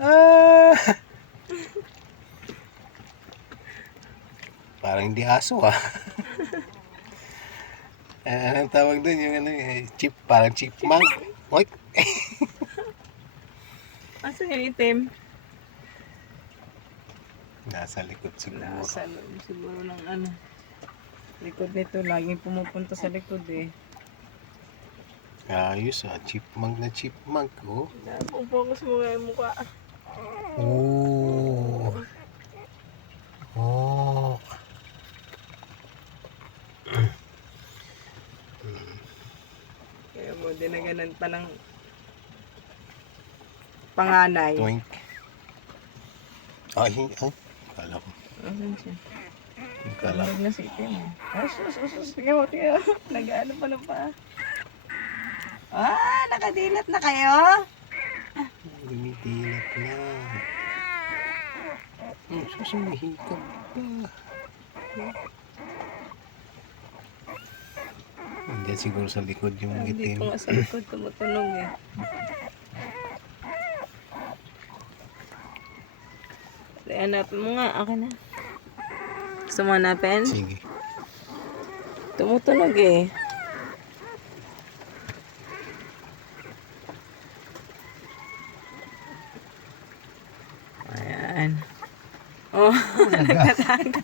ah. Parang hindi aso ah. Eh, anong tawag doon yung ano eh, chip, parang chipmunk. Oy, Asa yung itim? Nasa likod siguro. Nasa loob siguro ng ano. Likod nito, laging pumupunta sa likod eh. Ayos ah, chipmunk na chipmunk oh. Kung focus mo nga yung mukha. Oh. Oh. Kaya mo, dinaganan pa ng panganay. Toink. Ay, ay. Kala ko. Asan siya? Kala ko. Kalog na si itim eh. Ay, sus, sus, sus. Mo, tiyo. Nag-ano pa ng paa. Ah, nakadilat na kayo? Lumitilat na. Hmm, susumihikab pa. Nandiyan siguro sa likod yung Hindi itim. ko nga sa likod tumutunog eh. Hanapin mo nga. Akin na. Gusto mo hanapin? Sige. Tumutunog eh. Ayan. Oh, nagtatago.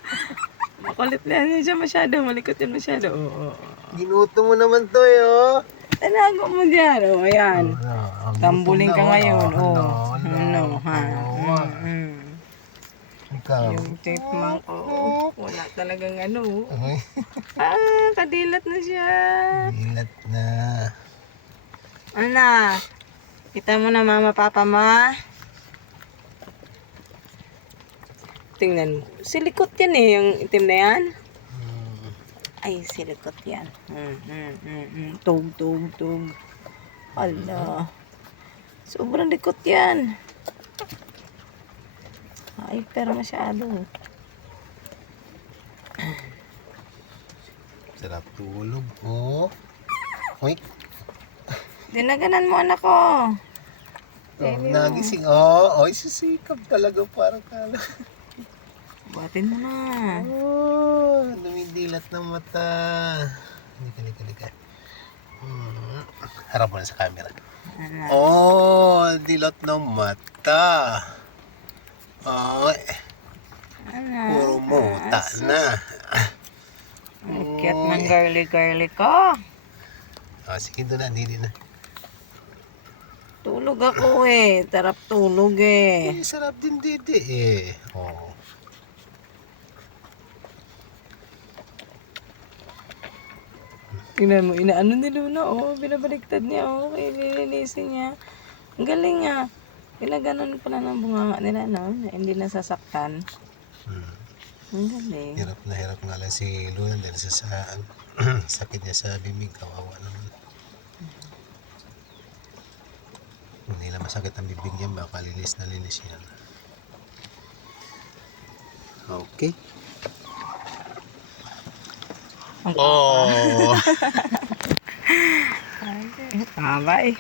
Makulit na yan siya masyado. Malikot yan masyado. Oo, oo, oo. Ginuto mo naman to eh, oh. Tanago mo dyan. Oh, ayan. Ah, Tambuling ka na, ngayon. oh. Oh. Ano, ha? Ano, Mm, mm. Ikaw. Yung chipmunk, oh. Wala talagang ano. Ah, kadilat na siya. Ilat na. Ano? Kita mo na mama, papa ma. Tingnan mo. Silikot yan eh, yung itim na yan. Hmm. Ay, silikot yan. Mm, mm, mm, mm. Tug, tug, tug. Ala. Sobrang likot yan. Ay, pero masyado. Sarap tulog, oh. Uy, Dinaganan mo anak ko. oh, nagising. Oh, oy, sisikap talaga parang kala. Buhatin mo na. Oh, dumidilat ng mata. Halika, halika, halika. Hmm. Harap mo na sa camera. Ano? Oh, dilat ng mata. Ay, puro muta na. Ang cute ng girly-girly ko. Oh, sige doon na, hindi na. Tulog ako eh. Tarap tulog eh. Eh, sarap din didi eh. Oh. Tingnan mo, inaano ni Luna, oh, binabaliktad niya, oh, nilinisin niya. Ang galing nga. Ginaganon pala ng bunganga nila, no, na hindi nasasaktan. Hmm. Ang galing. Hirap na hirap nga lang si Luna dahil sa, sa sakit niya sa bibig. Kawawa naman. Hindi na masakit ang bibig niya. Baka linis na linis yan. Okay. Oh. Bye.